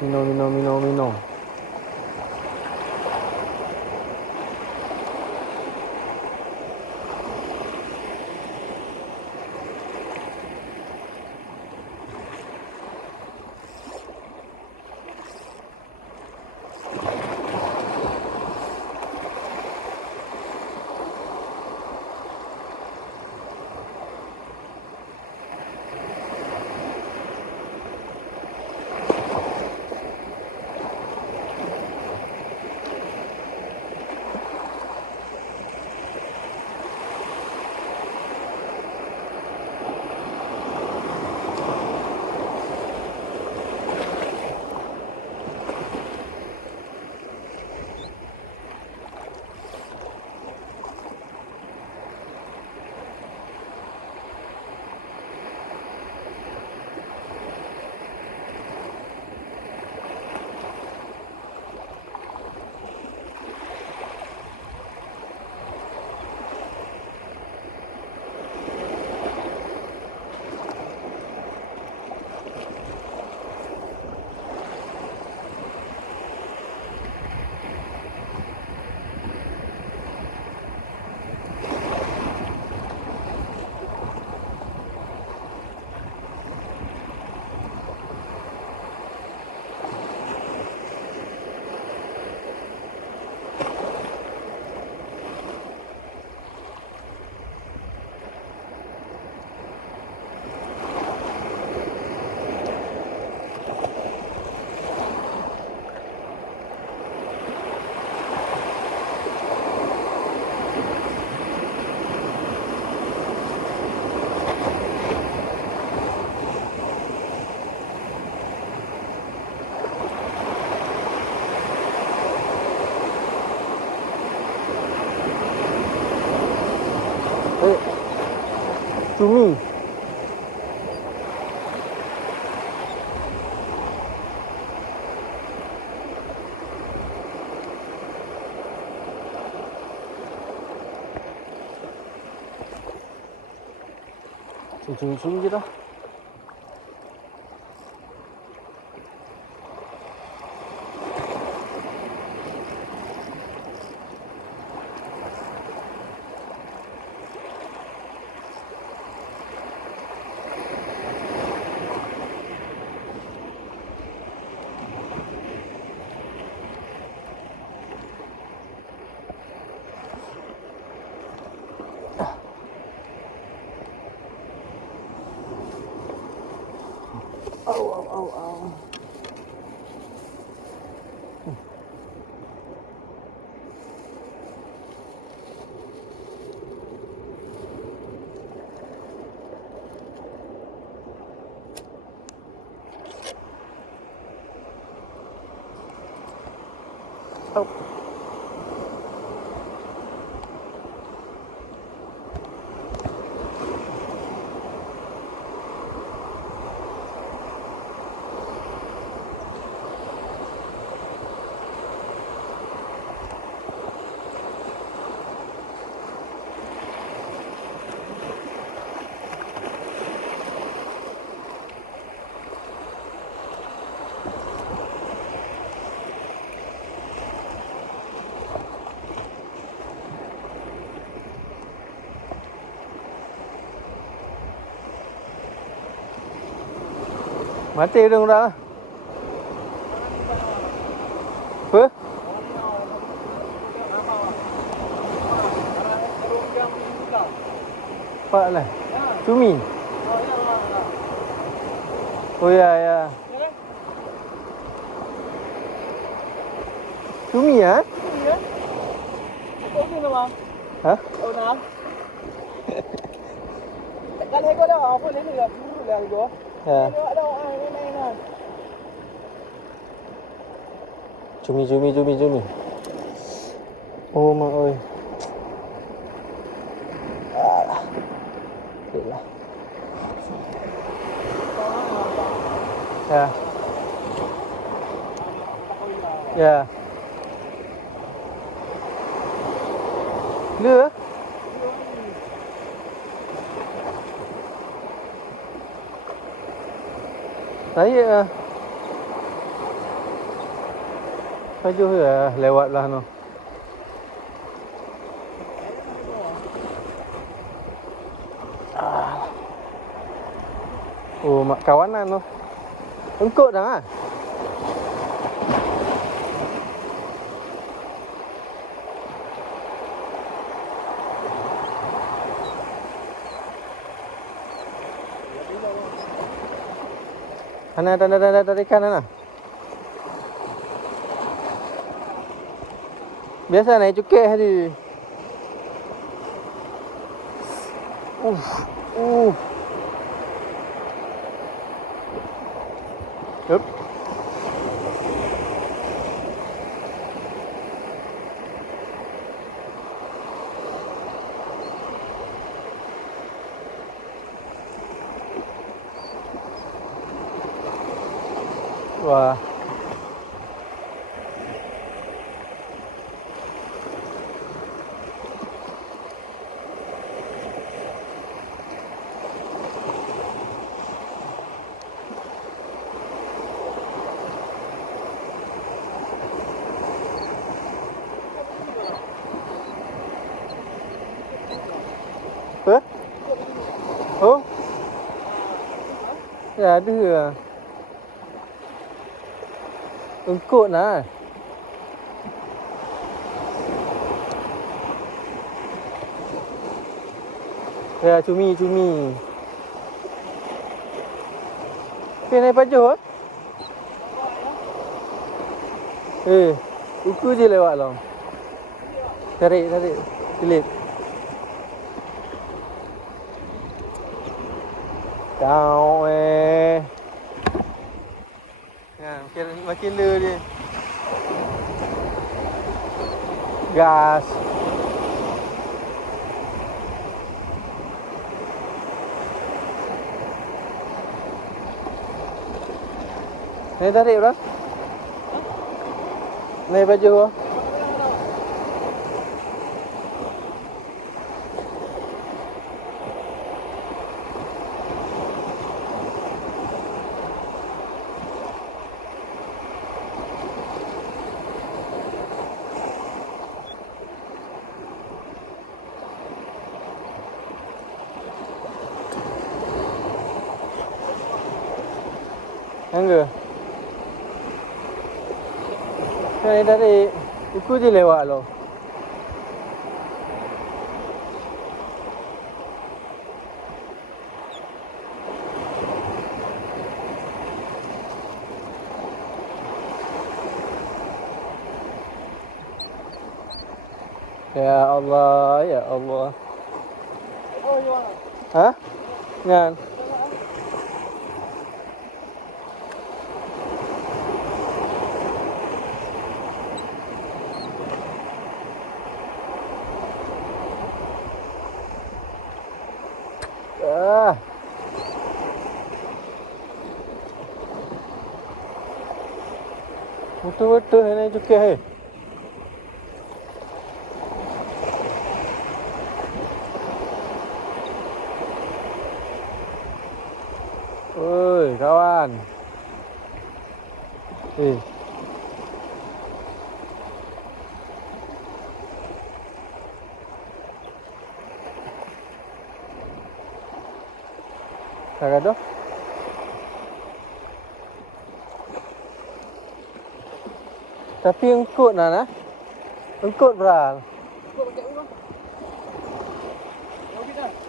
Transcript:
Minum, minum, minum, minum. Cumi. Cumi-cumi je dah. Au, au, au, au. Au. Mati dah dah. Apa? Pak lah. Cumi. Oh ya ya. Cumi ya? Hả? Cumi, cumi, cumi, cumi. Oh mak ơi. Được rồi. Yeah. Yeah. Lừa. Đấy Maju ya, lewat lah no. Oh, mak kawanan no. Engkut dah ah. Ana ada tarikan ana. Biasa naik cukai hari. Uh. Yup. Wah. Apa? Oh? Ya ada lah. Engkut lah. Ya cumi. Okay, naik pajuh ah. Uku je lewat long. Tarik. Kelit. Kau ya, makin le dia. Gas. Naik tarik bro. Naik baju bro. Angga. Naik tarik. Uku je lewat lo. Ya Allah. Oh, you want? Hah? Ngan. Betul-betul naik cukai. Oi, kawan. Tak ada. Tapi engkut nah. Engkut beral. Engkut pakai apa? Okey dah.